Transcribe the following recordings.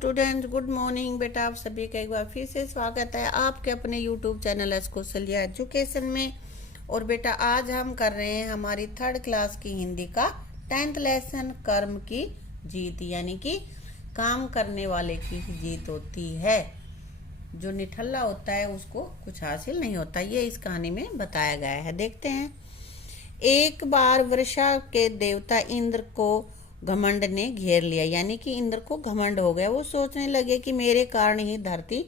Students, good morning. बेटा आप सभी का एक बार फिर से स्वागत है आपके अपने यूट्यूब चैनल कौशल्या एजुकेशन में। और बेटा आज हम कर रहे हैं हमारी 3rd क्लास की हिंदी का 10th लेसन, कर्म की जीत, यानी कि काम करने वाले की ही जीत होती है। जो निठल्ला होता है उसको कुछ हासिल नहीं होता, ये इस कहानी में बताया गया है। देखते हैं। एक बार वर्षा के देवता इंद्र को घमंड ने घेर लिया, यानी कि इंद्र को घमंड हो गया। वो सोचने लगे कि मेरे कारण ही धरती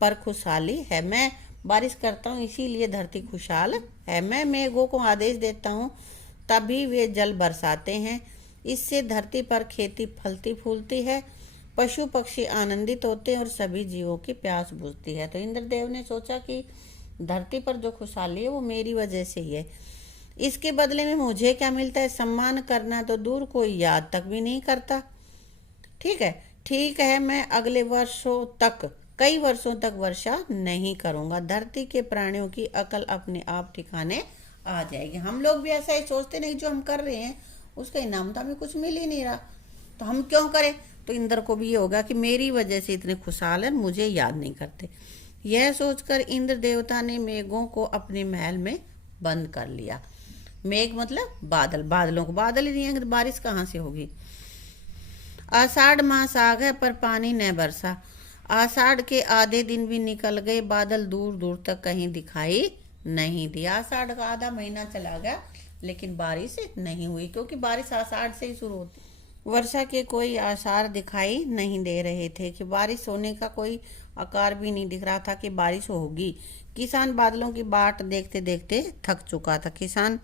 पर खुशहाली है। मैं बारिश करता हूँ इसीलिए धरती खुशहाल है। मैं मेघों को आदेश देता हूँ तभी वे जल बरसाते हैं। इससे धरती पर खेती फलती फूलती है, पशु पक्षी आनंदित होते हैं और सभी जीवों की प्यास बुझती है। तो इंद्रदेव ने सोचा कि धरती पर जो खुशहाली है वो मेरी वजह से ही है। इसके बदले में मुझे क्या मिलता है? सम्मान करना तो दूर, कोई याद तक भी नहीं करता। ठीक है, मैं अगले वर्षों तक, कई वर्षों तक वर्षा नहीं करूंगा। धरती के प्राणियों की अकल अपने आप ठिकाने आ जाएगी। हम लोग भी ऐसा ही सोचते नहीं, जो हम कर रहे हैं उसका इनाम तो हमें कुछ मिल ही नहीं रहा, तो हम क्यों करें? तो इंद्र को भी ये होगा कि मेरी वजह से इतने खुशहाल है, मुझे याद नहीं करते। यह सोचकर इंद्र देवता ने मेघों को अपने महल में बंद कर लिया। मेघ मतलब बादल, बादलों को बादल ही नहीं है तो बारिश कहाँ से होगी। आषाढ़ मास आ गए पर पानी न बरसा। आषाढ़ के आधे दिन भी निकल गए, बादल दूर दूर तक कहीं दिखाई नहीं दिया। आषाढ़ का आधा महीना चला गया लेकिन बारिश नहीं हुई, क्योंकि बारिश आषाढ़ से ही शुरू होती। वर्षा के कोई आसार दिखाई नहीं दे रहे थे कि बारिश होने का कोई आकार भी नहीं दिख रहा था कि बारिश होगी। किसान बादलों की बाट देखते देखते थक चुका था। किसान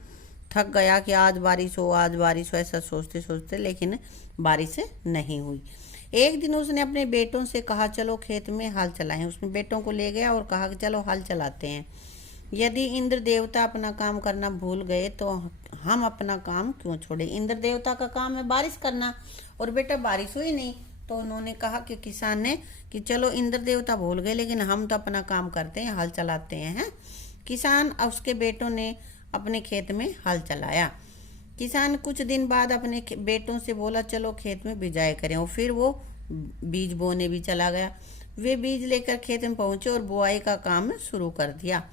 थक गया कि आज बारिश हो, आज बारिश हो, ऐसा सोचते सोचते, लेकिन बारिश नहीं हुई। एक दिन उसने अपने बेटों से कहा चलो खेत में हल चलाएं। उसने बेटों को ले गया और कहा कि चलो हल चलाते हैं। यदि इंद्र देवता अपना काम करना भूल गए तो हम अपना काम क्यों छोड़े? इंद्र देवता का काम है बारिश करना, और बेटा बारिश हुई नहीं। तो उन्होंने कहा कि किसान ने कि चलो इंद्र देवता भूल गए लेकिन हम तो अपना काम करते हैं, हल चलाते हैं। किसान और उसके बेटों ने अपने खेत में हल चलाया। किसान कुछ दिन बाद अपने बेटों से बोला चलो खेत में बिजाई करें, और फिर वो बीज बोने भी चला गया। वे बीज लेकर खेत में पहुंचे और बुआई का काम शुरू कर दिया।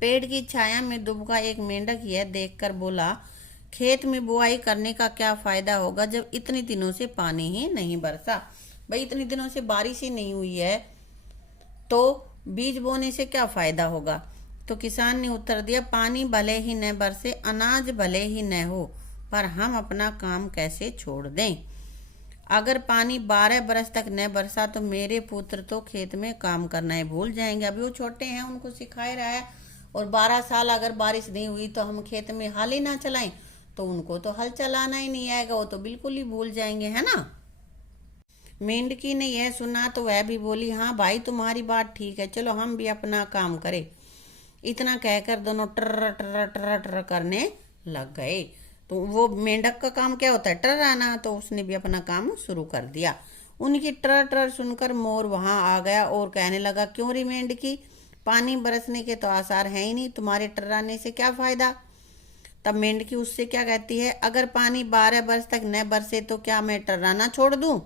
पेड़ की छाया में दुबका एक मेंढक यह देखकर बोला, खेत में बुआई करने का क्या फायदा होगा जब इतने दिनों से पानी ही नहीं बरसा। भाई इतने दिनों से बारिश ही नहीं हुई है तो बीज बोने से क्या फायदा होगा? तो किसान ने उत्तर दिया, पानी भले ही न बरसे, अनाज भले ही न हो, पर हम अपना काम कैसे छोड़ दें? अगर पानी 12 बरस तक न बरसा तो मेरे पुत्र तो खेत में काम करना ही भूल जाएंगे। अभी वो छोटे हैं, उनको सिखाए रहा है, और 12 साल अगर बारिश नहीं हुई तो हम खेत में हल ही ना चलाएं तो उनको तो हल चलाना ही नहीं आएगा, वो तो बिल्कुल ही भूल जाएंगे, है ना। मेंढकी ने यह सुना तो वह भी बोली, हाँ भाई तुम्हारी बात ठीक है, चलो हम भी अपना काम करें। इतना कहकर दोनों टर टर टर टर करने लग गए। तो वो मेंढक का काम क्या होता है? टर्राना। तो उसने भी अपना काम शुरू कर दिया। उनकी टर टर सुनकर मोर वहां आ गया और कहने लगा, क्यों रे मेंढकी, पानी बरसने के तो आसार है ही नहीं, तुम्हारे टर्राने से क्या फायदा? तब मेंढकी उससे क्या कहती है, अगर पानी 12 बरस तक न बरसे तो क्या मैं टर्राना छोड़ दूं?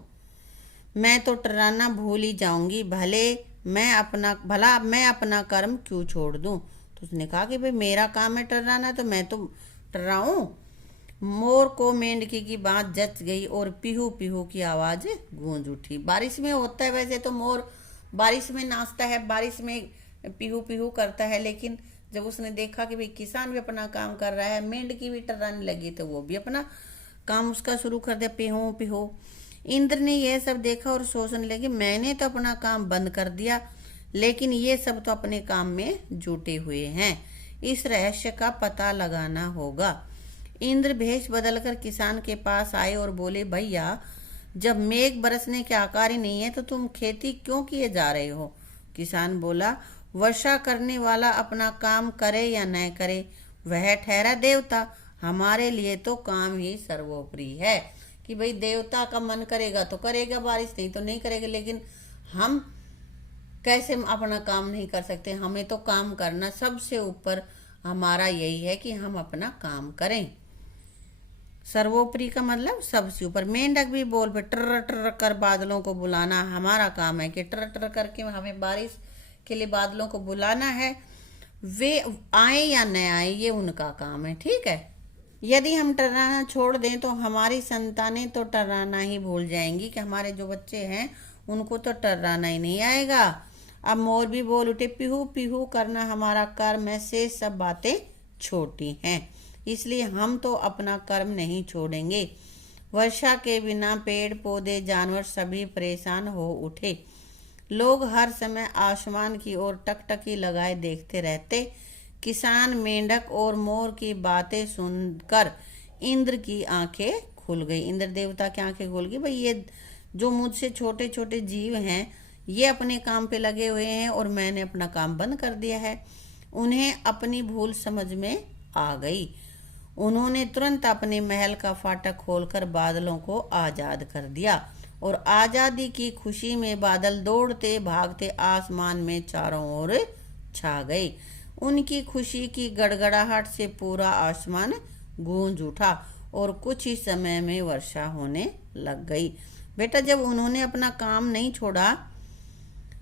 मैं तो टर्राना भूल ही जाऊंगी, भला मैं अपना कर्म क्यों छोड़ दूं? तो उसने कहा कि भाई मेरा काम है टर्राना, तो मैं तो टर्राऊं। मोर को मेंढकी की बात जच गई और पीहू पीहू की आवाज गूंज उठी। बारिश में होता है वैसे तो मोर बारिश में नाचता है, बारिश में पीहू पीहू करता है, लेकिन जब उसने देखा कि भाई किसान भी अपना काम कर रहा है, मेंढकी भी टर्राने लगी, तो वो भी अपना काम उसका शुरू कर दिया, पीहू पीहू। इंद्र ने यह सब देखा और सोचने लगे, मैंने तो अपना काम बंद कर दिया लेकिन ये सब तो अपने काम में जुटे हुए हैं, इस रहस्य का पता लगाना होगा। इंद्र भेष बदलकर किसान के पास आए और बोले, भैया जब मेघ बरसने के आकार ही नहीं है तो तुम खेती क्यों किए जा रहे हो? किसान बोला, वर्षा करने वाला अपना काम करे या न करे वह ठहरा देवता, हमारे लिए तो काम ही सर्वोपरि है। कि भाई देवता का मन करेगा तो करेगा बारिश, नहीं तो नहीं करेगा, लेकिन हम कैसे अपना काम नहीं कर सकते? हमें तो काम करना सबसे ऊपर, हमारा यही है कि हम अपना काम करें। सर्वोपरि का मतलब सबसे ऊपर। मेंढक भी बोल पे टर टर कर बादलों को बुलाना हमारा काम है, कि टर टर करके हमें बारिश के लिए बादलों को बुलाना है। वे आए या न आए ये उनका काम है, ठीक है। यदि हम टर्राना छोड़ दें तो हमारी संतानें तो टर्राना ही भूल जाएंगी, कि हमारे जो बच्चे हैं उनको तो टर्राना ही नहीं आएगा। अब मोर भी बोल उठे, पीहू पीहू करना हमारा कर्म है, से सब बातें छोटी हैं, इसलिए हम तो अपना कर्म नहीं छोड़ेंगे। वर्षा के बिना पेड़ पौधे जानवर सभी परेशान हो उठे। लोग हर समय आसमान की ओर टकटकी लगाए देखते रहते। किसान, मेंढक और मोर की बातें सुनकर इंद्र की आंखें खुल गई। इंद्र देवता की आंखें खुल गई, भाई ये जो मुझसे छोटे छोटे जीव हैं ये अपने काम पे लगे हुए हैं और मैंने अपना काम बंद कर दिया है। उन्हें अपनी भूल समझ में आ गई। उन्होंने तुरंत अपने महल का फाटक खोलकर बादलों को आजाद कर दिया और आजादी की खुशी में बादल दौड़ते भागते आसमान में चारों ओर छा गए। उनकी खुशी की गड़गड़ाहट से पूरा आसमान गूंज उठा और कुछ ही समय में वर्षा होने लग गई। बेटा जब उन्होंने अपना काम नहीं छोड़ा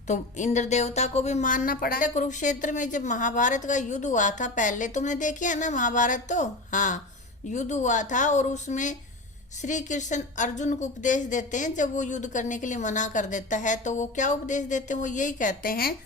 तो इंद्र देवता को भी मानना पड़ा। कुरुक्षेत्र में जब महाभारत का युद्ध हुआ था, पहले तुमने देखी है ना महाभारत, तो हाँ युद्ध हुआ था और उसमें श्री कृष्ण अर्जुन को उपदेश देते हैं। जब वो युद्ध करने के लिए मना कर देता है तो वो क्या उपदेश देते हैं, वो यही कहते हैं,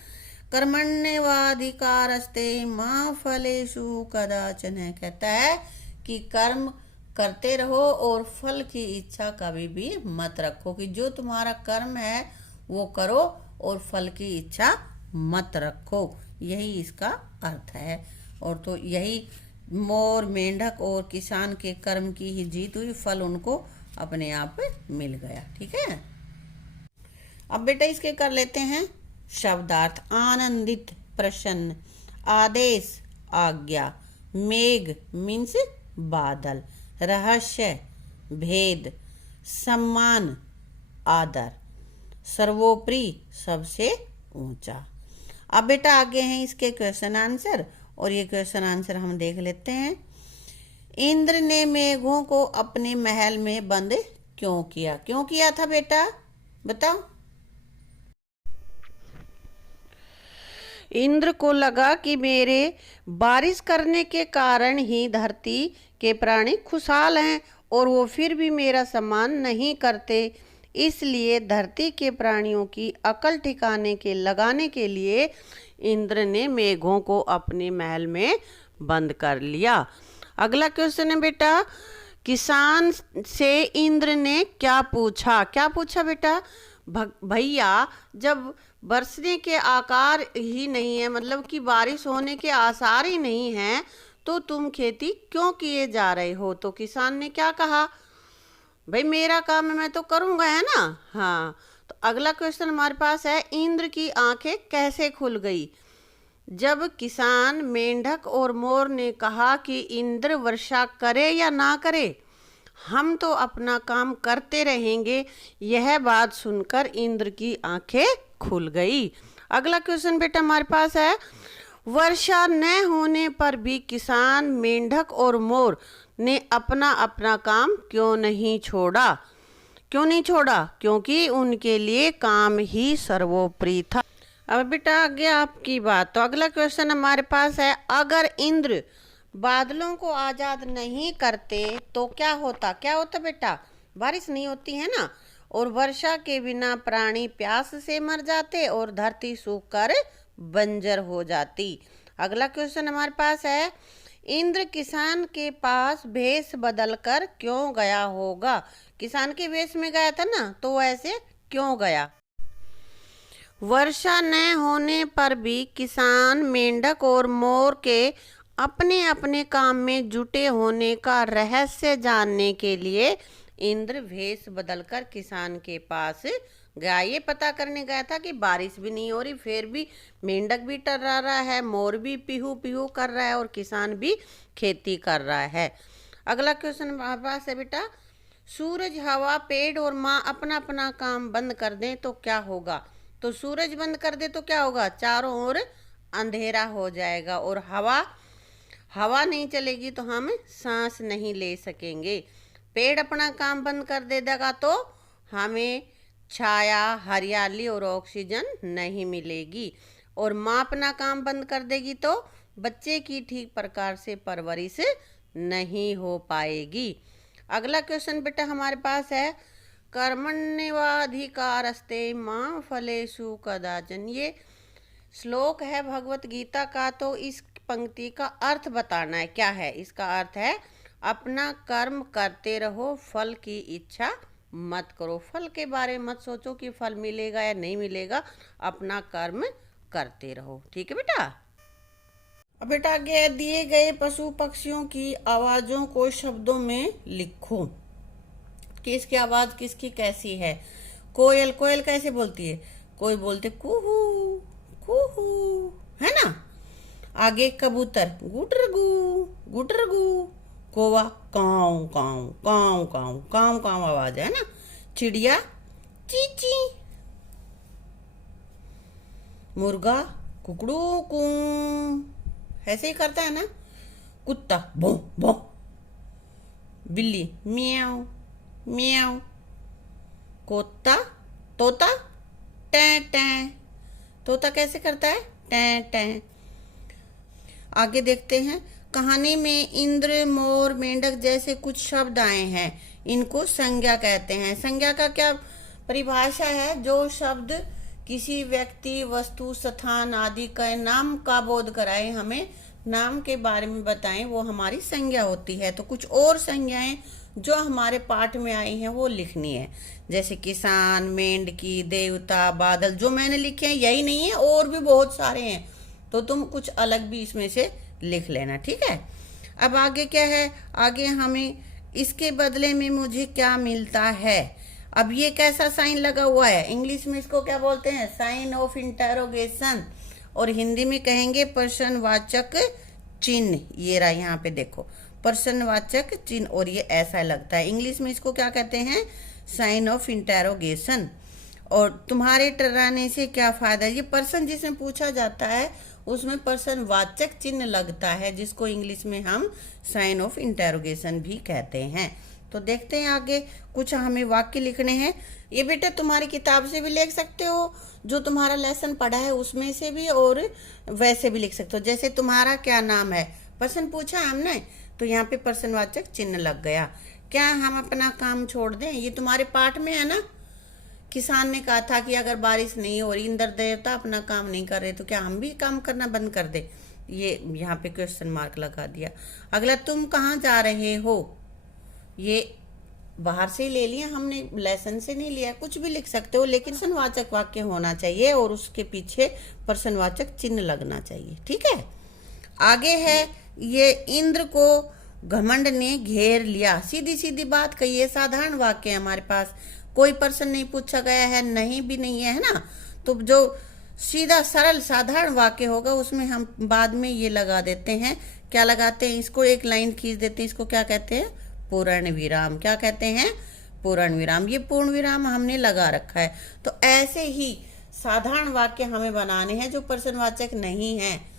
कर्मण्येवाधिकारस्ते मा फलेषु कदाचन। कहता है कि कर्म करते रहो और फल की इच्छा कभी भी मत रखो, कि जो तुम्हारा कर्म है वो करो और फल की इच्छा मत रखो, यही इसका अर्थ है। और तो यही मोर, मेंढक और किसान के कर्म की ही जीत हुई, फल उनको अपने आप मिल गया, ठीक है। अब बेटा इसके कर लेते हैं शब्दार्थ। आनंदित, प्रसन्न, आदेश, आज्ञा, मेघ मीन्स बादल, रहस्य, भेद, सम्मान, आदर, सर्वोपरि सबसे ऊंचा। अब बेटा आगे हैं इसके क्वेश्चन आंसर, और ये क्वेश्चन आंसर हम देख लेते हैं। इंद्र ने मेघों को अपने महल में बंद क्यों किया? क्यों किया था बेटा बताओ। इंद्र को लगा कि मेरे बारिश करने के कारण ही धरती के प्राणी खुशहाल हैं और वो फिर भी मेरा सम्मान नहीं करते, इसलिए धरती के प्राणियों की अकल ठिकाने के लगाने के लिए इंद्र ने मेघों को अपने महल में बंद कर लिया। अगला क्वेश्चन है बेटा, किसान से इंद्र ने क्या पूछा? क्या पूछा बेटा? भैया जब बरसने के आकार ही नहीं है, मतलब कि बारिश होने के आसार ही नहीं हैं, तो तुम खेती क्यों किए जा रहे हो? तो किसान ने क्या कहा, भाई मेरा काम मैं तो करूंगा, है ना। हाँ, तो अगला क्वेश्चन हमारे पास है, इंद्र की आंखें कैसे खुल गई? जब किसान, मेंढक और मोर ने कहा कि इंद्र वर्षा करे या ना करे, हम तो अपना काम करते रहेंगे, यह बात सुनकर इंद्र की आंखें खुल गई। अगला क्वेश्चन बेटा हमारे पास है, वर्षा न होने पर भी किसान, मेंढक और मोर ने अपना अपना काम क्यों नहीं छोड़ा? क्यों नहीं छोड़ा? क्योंकि उनके लिए काम ही सर्वोपरि था। अब बेटा आगे आपकी बात। तो अगला क्वेश्चन हमारे पास है, अगर इंद्र बादलों को आजाद नहीं करते तो क्या होता? क्या होता बेटा? बारिश नहीं होती है ना, और वर्षा के बिना प्राणी प्यास से मर जाते और धरती सूख कर बंजर हो जाती। अगला क्वेश्चन हमारे पास है, इंद्र किसान के पास भेष बदलकर क्यों गया होगा? किसान के वेश में गया था ना, तो वो ऐसे क्यों गया? वर्षा न होने पर भी किसान, मेंढक और मोर के अपने अपने काम में जुटे होने का रहस्य जानने के लिए इंद्र भेष बदलकर किसान के पास गया। ये पता करने गया था कि बारिश भी नहीं हो रही, फिर भी मेंढक भी टर्रा रहा है, मोर भी पीहू पीहू कर रहा है और किसान भी खेती कर रहा है। अगला क्वेश्चन हमारे पास है बेटा, सूरज, हवा, पेड़ और माँ अपना अपना काम बंद कर दें तो क्या होगा? तो सूरज बंद कर दे तो क्या होगा? चारों ओर अंधेरा हो जाएगा, और हवा नहीं चलेगी तो हम सांस नहीं ले सकेंगे। पेड़ अपना काम बंद कर दे देगा तो हमें छाया, हरियाली और ऑक्सीजन नहीं मिलेगी। और माँ अपना काम बंद कर देगी तो बच्चे की ठीक प्रकार से परवरिश नहीं हो पाएगी। अगला क्वेश्चन बेटा हमारे पास है, कर्मण्येवाधिकारस्ते मां फलेषु कदाचन। ये श्लोक है भगवत गीता का। तो इस पंक्ति का अर्थ बताना है। क्या है इसका अर्थ? है अपना कर्म करते रहो, फल की इच्छा मत करो। फल के बारे में मत सोचो कि फल मिलेगा या नहीं मिलेगा, अपना कर्म करते रहो। ठीक है बेटा। अब बेटा आगे दिए गए पशु पक्षियों की आवाजों को शब्दों में लिखो कि इसकी आवाज किसकी कैसी है। कोयल, कोयल कैसे बोलती है? कोई बोलते कुहू कुहू, है ना। आगे कबूतर गुटरगू गुटरगू, कौवा काऊ काऊ काऊ काऊ काऊ काऊ आवाज है ना। चिड़िया चीची, मुर्गा कुकड़ू कू, ऐसे ही करता है ना। कुत्ता भो भो, बिल्ली म्याऊ म्याऊ, तोता टैं टैं, तोता कैसे करता है? Time time. आगे देखते हैं, कहानी में इंद्र, मोर, मेंढक जैसे कुछ शब्द आए हैं, इनको संज्ञा कहते हैं। संज्ञा का क्या परिभाषा है? जो शब्द किसी व्यक्ति, वस्तु, स्थान आदि का नाम का बोध कराए, हमें नाम के बारे में बताएं, वो हमारी संज्ञा होती है। तो कुछ और संज्ञाएं जो हमारे पाठ में आई हैं वो लिखनी है, जैसे किसान, मेंढकी, देवता, बादल। जो मैंने लिखे हैं यही नहीं है, और भी बहुत सारे हैं, तो तुम कुछ अलग भी इसमें से लिख लेना। ठीक है। अब आगे क्या है? आगे हमें इसके बदले में मुझे क्या मिलता है। अब ये कैसा साइन लगा हुआ है? इंग्लिश में इसको क्या बोलते हैं? साइन ऑफ इंटरोगेशन, और हिंदी में कहेंगे प्रश्नवाचक चिन्ह। ये रहा, यहाँ पे देखो प्रश्नवाचक चिन्ह, और ये ऐसा लगता है। इंग्लिश में इसको क्या कहते हैं? Sign of interrogation. और तुम्हारे टर्राने से क्या फायदा? ये पर्सन जिसमें पूछा जाता है उसमें प्रश्नवाचक चिन्ह लगता है, जिसको इंग्लिश में हम साइन ऑफ इंटरोगेशन भी कहते हैं। तो देखते हैं आगे, कुछ हमें वाक्य लिखने हैं। ये बेटा तुम्हारी किताब से भी लिख सकते हो, जो तुम्हारा लेसन पढ़ा है उसमें से भी, और वैसे भी लिख सकते हो। जैसे तुम्हारा क्या नाम है, प्रश्न पूछा हमने, तो यहाँ पे प्रश्नवाचक चिन्ह लग गया। क्या हम अपना काम छोड़ दें? ये तुम्हारे पाठ में है ना। किसान ने कहा था कि अगर बारिश नहीं हो रही, इंद्र देवता अपना काम नहीं कर रहे, तो क्या हम भी काम करना बंद कर दे? ये यहाँ पे क्वेश्चन मार्क लगा दिया। अगला, तुम कहाँ जा रहे हो? ये बाहर से ले लिया हमने, लेसन से नहीं लिया। कुछ भी लिख सकते हो, लेकिन प्रश्नवाचक वाक्य होना चाहिए और उसके पीछे प्रश्नवाचक चिन्ह लगना चाहिए। ठीक है। आगे है, ये इंद्र को घमंड ने घेर लिया। सीधी सीधी बात कही है, साधारण वाक्य है हमारे पास, कोई प्रश्न नहीं पूछा गया है, नहीं भी नहीं है ना। तो जो सीधा सरल साधारण वाक्य होगा उसमें हम बाद में ये लगा देते हैं। क्या लगाते हैं? इसको एक लाइन खींच देते हैं। इसको क्या कहते हैं? पूर्ण विराम। क्या कहते हैं? पूर्ण विराम। ये पूर्ण विराम हमने लगा रखा है। तो ऐसे ही साधारण वाक्य हमें बनाने हैं जो प्रश्नवाचक नहीं है,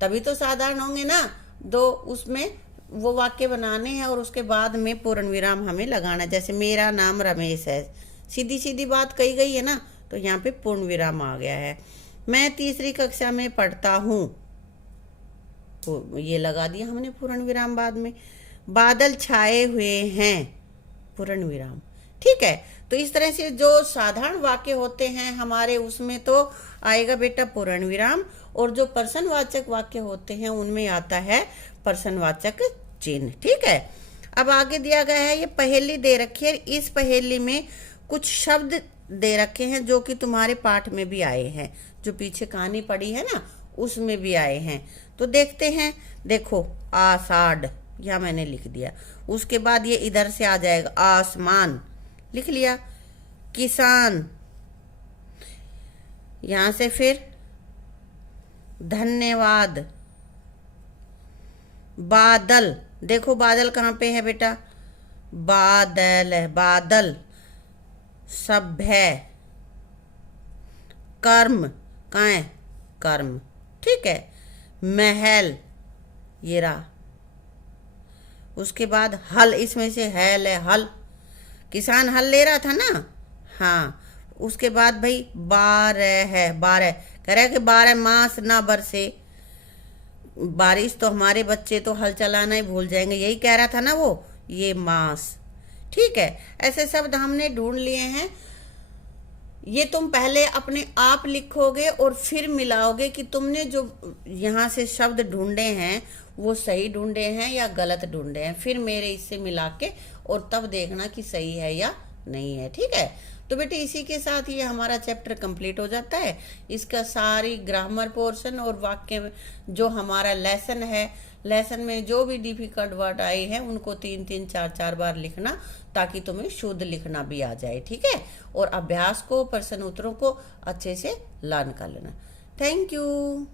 तभी तो साधारण होंगे ना। दो उसमें वो वाक्य बनाने हैं और उसके बाद में पूर्ण विराम हमें लगाना है। जैसे मेरा नाम रमेश है, सीधी सीधी बात कही गई है ना, तो यहाँ पे पूर्ण विराम आ गया है। मैं तीसरी कक्षा में पढ़ता हूँ, तो ये लगा दिया हमने पूर्ण विराम बाद में। बादल छाए हुए हैं, पूर्ण विराम। ठीक है। तो इस तरह से जो साधारण वाक्य होते हैं हमारे, उसमें तो आएगा बेटा पूर्ण विराम, और जो प्रश्नवाचक वाक्य होते हैं उनमें आता है प्रश्नवाचक चिन्ह। ठीक है। अब आगे दिया गया है, ये पहेली दे रखी है। इस पहेली में कुछ शब्द दे रखे हैं जो कि तुम्हारे पाठ में भी आए हैं, जो पीछे कहानी पढ़ी है ना उसमें भी आए हैं। तो देखते हैं। देखो, आषाढ़, यह मैंने लिख दिया। उसके बाद ये इधर से आ जाएगा, आसमान लिख लिया। किसान, यहां से फिर धन्यवाद। बादल, देखो बादल कहाँ पे है बेटा? बादल है, बादल। सभ्य, कर्म, कहाँ है? कर्म। ठीक है। महल, ये रहा। उसके बाद हल, इसमें से हैल है हल, किसान हल ले रहा था ना। हाँ, उसके बाद भाई बारह है, बारह कह रहा है कि 12 मास ना बरसे बारिश तो हमारे बच्चे तो हल चलाना ही भूल जाएंगे, यही कह रहा था ना वो, ये मास। ठीक है, ऐसे शब्द हमने ढूंढ लिए हैं। ये तुम पहले अपने आप लिखोगे और फिर मिलाओगे कि तुमने जो यहाँ से शब्द ढूंढे हैं वो सही ढूंढे हैं या गलत ढूंढे हैं, फिर मेरे इससे मिला के और तब देखना कि सही है या नहीं है। ठीक है, तो बेटे इसी के साथ ये हमारा चैप्टर कंप्लीट हो जाता है। इसका सारी ग्रामर पोर्शन और वाक्य में जो हमारा लेसन है, लेसन में जो भी डिफिकल्ट वर्ड आए हैं उनको 3-3 4-4 बार लिखना, ताकि तुम्हें शुद्ध लिखना भी आ जाए। ठीक है, और अभ्यास को, प्रश्न उत्तरों को अच्छे से लर्न कर लेना। Thank you.